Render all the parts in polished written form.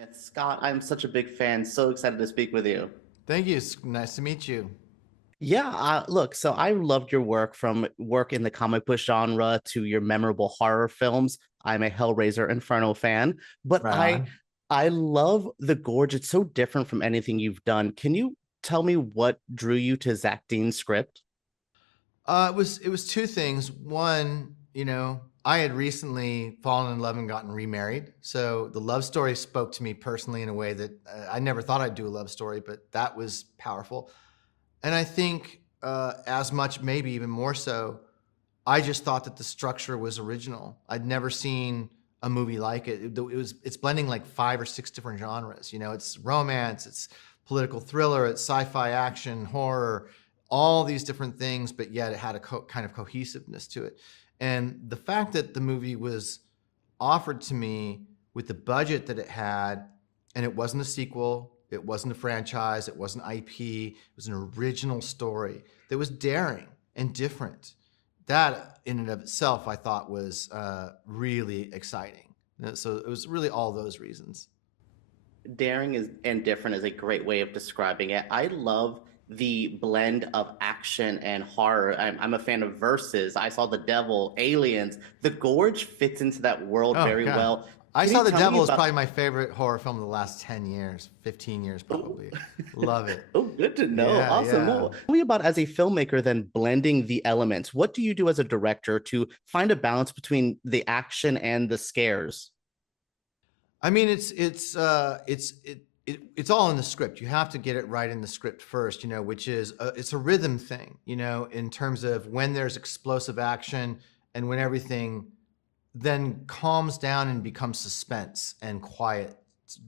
Myth. Scott, I'm such a big fan. So excited to speak with you. Thank you. It's nice to meet you. Yeah, look, so I loved your work from work in the comic book genre to your memorable horror films. I'm a Hellraiser Inferno fan, but Right I on. I love The Gorge. It's so different from anything you've done. Can you tell me what drew you to Zach Dean's script? It was two things. One, I had recently fallen in love and gotten remarried, so the love story spoke to me personally in a way that I never thought I'd do a love story, but that was powerful. And I think as much, maybe even more so, I just thought that the structure was original. I'd never seen a movie like it. It's blending like five or six different genres. It's romance, it's political thriller, it's sci-fi action, horror, all these different things, but yet it had a kind of cohesiveness to it. And the fact that the movie was offered to me with the budget that it had, and it wasn't a sequel, it wasn't a franchise, it wasn't IP, it was an original story that was daring and different. That in and of itself, I thought was really exciting. So it was really all those reasons. Daring is and different is a great way of describing it. I love the blend of action and horror. I'm a fan of Versus. I saw The Devil, Aliens. The Gorge fits into that world Oh very God. well. I Can you Saw the tell me Devil is about? probably my favorite horror film of the last 10 years, 15 years Oh, probably. Love it. oh, good to know. Yeah, Awesome. yeah. Well, tell me about as a filmmaker, then blending the elements. What do you do as a director to find a balance between the action and the scares? I mean, it's all in the script. You have to get it right in the script first, which is it's a rhythm thing, in terms of when there's explosive action and when everything then calms down and becomes suspense and quiet.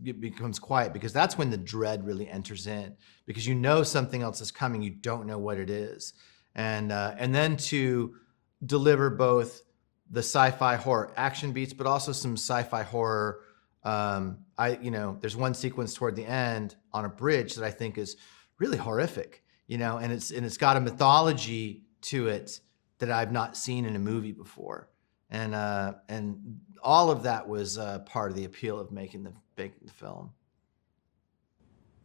It becomes quiet because that's when the dread really enters in, because something else is coming, you don't know what it is, and then to deliver both the sci-fi horror action beats, but also some sci-fi horror. There's one sequence toward the end on a bridge that I think is really horrific, and it's got a mythology to it that I've not seen in a movie before, and all of that was part of the appeal of making the film.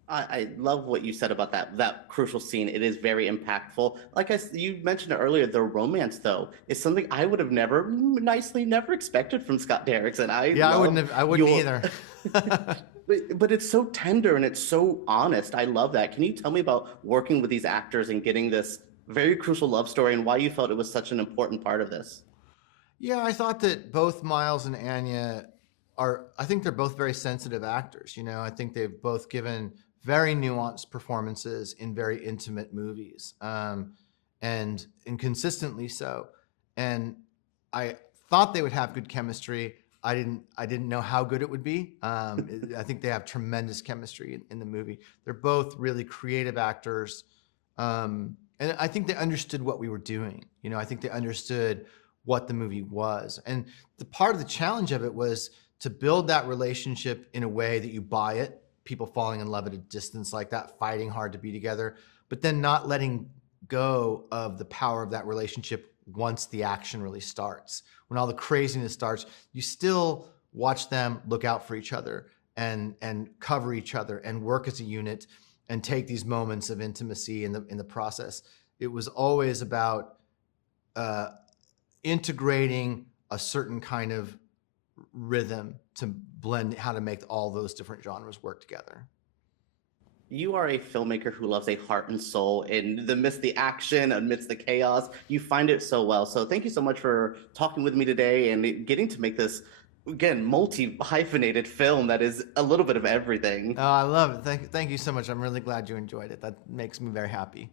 I love what you said about that crucial scene. It is very impactful. You mentioned it earlier, the romance though is something I would have never expected from Scott Derrickson. I Yeah, love I wouldn't your, either. but it's so tender and it's so honest. I love that. Can you tell me about working with these actors and getting this very crucial love story and why you felt it was such an important part of this? Yeah, I thought that both Miles and Anya I think they're both very sensitive actors. I think they've both given very nuanced performances in very intimate movies, and consistently so. And I thought they would have good chemistry. I didn't know how good it would be. I think they have tremendous chemistry in the movie. They're both really creative actors, and I think they understood what we were doing. I think they understood what the movie was, and the part of the challenge of it was to build that relationship in a way that you buy it, people falling in love at a distance like that, fighting hard to be together, but then not letting go of the power of that relationship once the action really starts. When all the craziness starts, you still watch them look out for each other and cover each other and work as a unit and take these moments of intimacy in the process. It was always about uh, integrating a certain kind of rhythm to blend how to make all those different genres work together. You are a filmmaker who loves a heart and soul in the midst the action, amidst the chaos. You find it so well. So thank you so much for talking with me today and getting to make this again multi-hyphenated film that is a little bit of everything. Oh, I love it. Thank you so much. I'm really glad you enjoyed it. That makes me very happy.